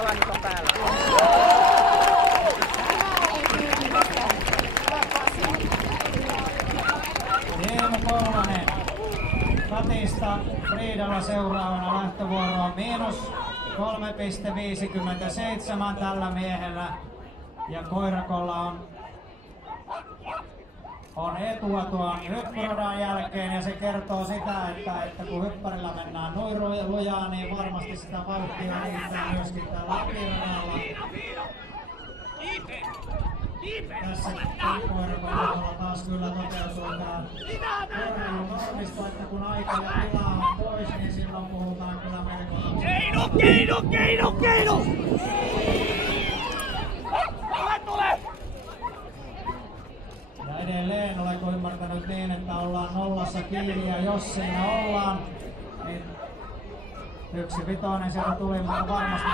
Palanikon päällä. Teemu Koulanen. Katista Friidalla seuraavana lähtövuoroon -3,57 tällä miehellä. Ja Koirakolla on etua tuon hyppyradan jälkeen ja se kertoo sitä, että kun hyppärillä mennään noin lujaa, niin varmasti sitä vauhtia riittää myöskin täällä Lapiradalla. Tässä Koirakolla taas kyllä toteutuu tää normisto, että kun aika ja tila on pois, niin silloin puhutaan kyllä melko. Keino! Ja edelleen olenko ymmärtänyt niin, että ollaan nollassa kiinni ja jos siinä ollaan, niin 1-5 sieltä tuli, mutta varmasti